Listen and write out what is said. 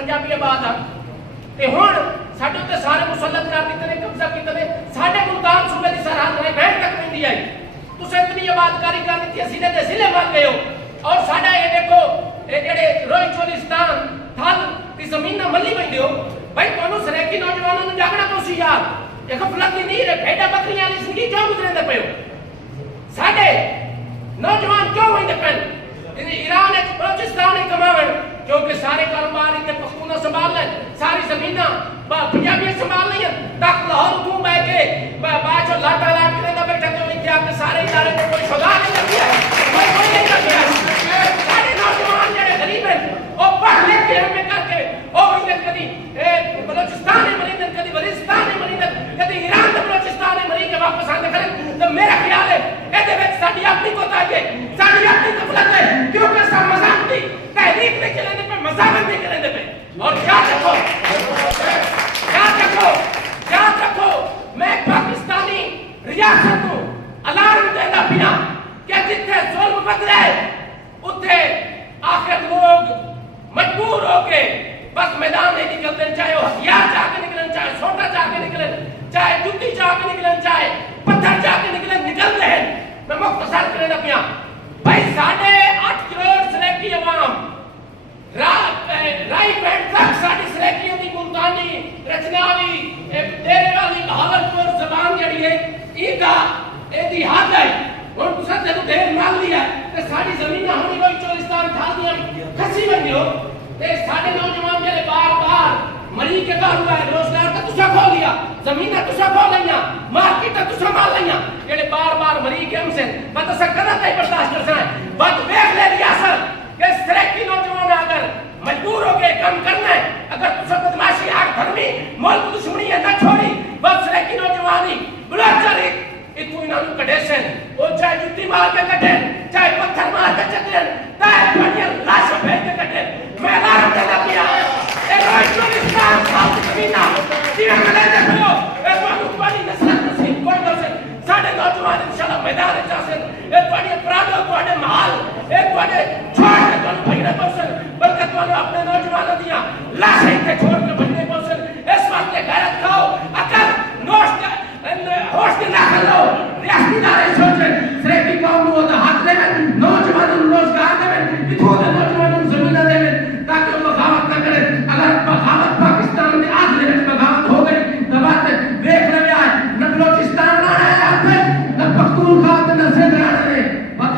पंजाबी आबाद आ ते हुण साडे उत्ते सारे मुसलत कर दित्ते ने, कब्जा कीते ने। साडे मुल्तान सूबे दी सरहद नहीं बहन तक पैंदी आई, तुसें इतनी आबादकारी कर दी, असीं दे सिले मर गए हो। और साडा ये देखो ये जेड़े रोई चोलिस्तान थल दी जमीन मल्ली पैंदे हो भाई, तुहानूं सरेकी नौजवानों नूं जागना पौसी यार। ये गफलत दी नीर है, भेड़ा बकरियां वाली जिंदगी क्यों गुजरेंदे पे हो? साडे नौजवान क्यों होंदे पे? ईरान एक बलोचिस्तान एक कमावन क्योंकि सारे कारोबार इतने पख्तूना संभाल लें, सारी जमीना पंजाबी संभाल लें। तक लाहौर तू बह के बाद जो लाटा लाट के बैठा तो इत्या के सारे इदारे में कोई शुदा नहीं कर दिया, कोई नहीं कर दिया। सारे नौजवान जेडे गरीब हैं वो पढ़ लिख के एमए करके ओ इंदन कदी बलोचिस्तान में मरीदन, कदी बलिस्तान में मरीदन, कदी ईरान ते बलोचिस्तान में मरी के वापस आंदे करें। तो मेरा ख्याल है एदे विच साडी अपनी कोताही है, साडी अपनी गफलत है, क्योंकि सब मजाक दी तहरीक नहीं चलेंदे पे, मजाक नहीं करेंदे पे। और याद रखो, याद रखो, याद रखो, मैं पाकिस्तानी रियासत को अलार्म देना पिया कि जिथे जुल्म बद रहे उथे आखिर लोग मजबूर हो के बस मैदान नहीं निकलते, चाहे वो हथियार जाके निकलन, चाहे सोटा जाके निकलन, चाहे जुत्ती जाके निकलन, चाहे पत्थर जाके निकलन, निकलते हैं। मैं मुख्तसर करना पिया भाई 8.5 करोड़ सरेकी अवाम राई बैंड तक साडी सरेकियों की मुल्तानी रचनावी डेरे वाली बहावलपुर जबान जड़ी है ईदा एदी हद है। हुण तुसां जदों देर माल लिया ते साडी जमीन होनी कोई चोलिस्तान थाल दियां खसी बनी हो ते साडे नौजवान जेड़े बार-बार मरी के घर हुआ है, रोजगार तो तुसां खो लिया, जमीन तुसां खो लईयां, मार्केट तुसां मार लईयां, जेड़े बार-बार मरी के हमसे बत असां कदा तक बर्दाश्त कर सकना है। बत देख ले रियासत कि सरेकी नौजवान अगर मजबूर हो के काम करना है, अगर तुसां बदमाशी आग भरनी मुल्क दुश्मनी है ना छोड़ी, बस सरेकी नौजवानी बुलाचरी इतू इन्हां नूं कढे सन, ओ चाहे जुत्ती मार के कढे, चाहे पत्थर मार के चकन,